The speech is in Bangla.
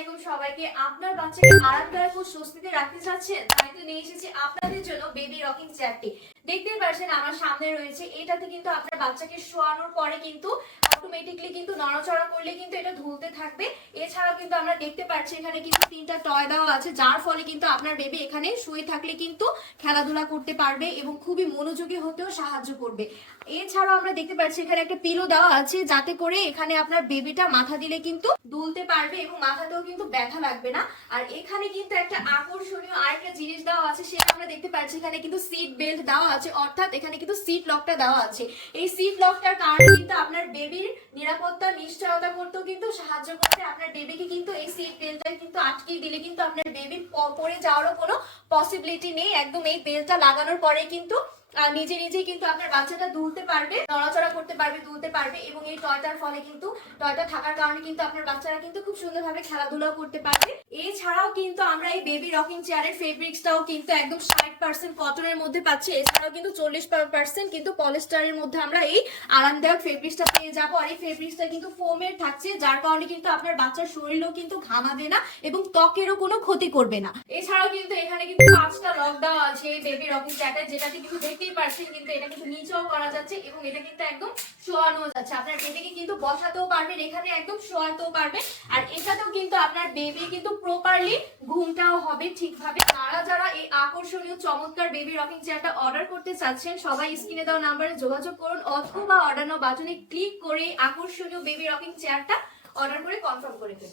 আলাইকুম সবাইকে। আপনার বাচ্চাকে আরামদায়ক ও স্বস্তিতে রাখতে চাচ্ছেন, তাই তো নিয়ে এসেছি আপনাদের জন্য বেবি রকিং চেয়ারটি। দেখতেই পাচ্ছেন আমার সামনে রয়েছে। এটাতে কিন্তু আপনার বাচ্চাকে শোয়ানোর পরে কিন্তু অটোমেটিকলি কিন্তু নড়াচড়া করলে কিন্তু এটা ঝুলতে থাকবে। এছাড়াও কিন্তু আমরা দেখতে পাচ্ছি এখানে কিন্তু 3টা টয় দেওয়া আছে, যার ফলে কিন্তু আপনার বেবি এখানে শুয়ে থাকলে কিন্তু খেলাধুলা করতে পারবে এবং খুবই মনোযোগী হতেও সাহায্য করবে। এছাড়াও আমরা দেখতে পাচ্ছি এখানে একটা পিলো দেওয়া আছে, যাতে করে এখানে আপনার বেবিটা মাথা দিলে কিন্তু দুলতে পারবে এবং মাথাতেও কিন্তু ব্যথা লাগবে না। আর এখানে কিন্তু একটা আকর্ষণীয় আরেকটা জিনিস দেওয়া আছে, সেটা আমরা দেখতে পাচ্ছি এখানে কিন্তু সিট বেল্ট দেওয়া আছে, অর্থাৎ এখানে কিন্তু সিট লকটা দেওয়া আছে। এই সিট লকটার কারণে কিন্তু আপনার বেবির নিরাপত্তা নিশ্চয়তা করতেও কিন্তু সাহায্য করবে। আপনার বেবিকে কিন্তু এই সিট বেল্টটা কিন্তু আটকে দিলে কিন্তু আপনার বেবি পড়ে যাওয়ারও কোনো পসিবিলিটি নেই। একদম এই বেল্টটা লাগানোর পরে কিন্তু নিজে নিজেই কিন্তু আপনার বাচ্চাটা দুলতে পারবে, নড়াচড়া করতে পারবে, দুলতে পারবে। এবং এই টয়টার ফলে কিন্তু টয়টা থাকার কারণে কিন্তু আপনার বাচ্চারা কিন্তু খুব সুন্দরভাবে খেলাধুলা করতে পারবে। এছাড়াও কিন্তু আমরা এই বেবি রকিং চেয়ারের ফেব্রিক্সটাও কিন্তু একদম 60% কটনের মধ্যে পাচ্ছি। এছাড়াও কিন্তু 40% কিন্তু পলিস্টারের মধ্যে আমরা এই আরামদায়ক ফেব্রিক্সটা পেয়ে যাবো। আর এই ফেব্রিক্সটা কিন্তু ফোমের থাকছে, যার কারণে কিন্তু আপনার বাচ্চার শরীরেও কিন্তু ঘামাবে না এবং ত্বকেরও কোনো ক্ষতি করবে না। এছাড়াও কিন্তু এখানে কিন্তু 5টা লক দেওয়া আছে এই বেবি রকিং চেয়ারটা, যেটাতে কিন্তু দেখতেই পাচ্ছেন কিন্তু এটা কিন্তু নিচেও করা যাচ্ছে এবং এটা কিন্তু একদম শোয়ানো যাচ্ছে। আপনার বেবিকে কিন্তু বসাতেও পারবেন, এখানে একদম শোয়াতেও পারবেন। আর এটাতেও কিন্তু আপনার বেবি কিন্তু প্রপারলি ঘুমটাও হবে ঠিকভাবে। তারা যারা এই আকর্ষণীয় চমৎকার বেবি রকিং চেয়ারটা অর্ডার করতে চাচ্ছেন, সবাই স্ক্রিনে দেওয়া নাম্বারে যোগাযোগ করুন অথবা অর্ডার নাও বাটনে ক্লিক করে আকর্ষণীয় বেবি রকিং চেয়ারটা অর্ডার করে কনফার্ম করে দিন।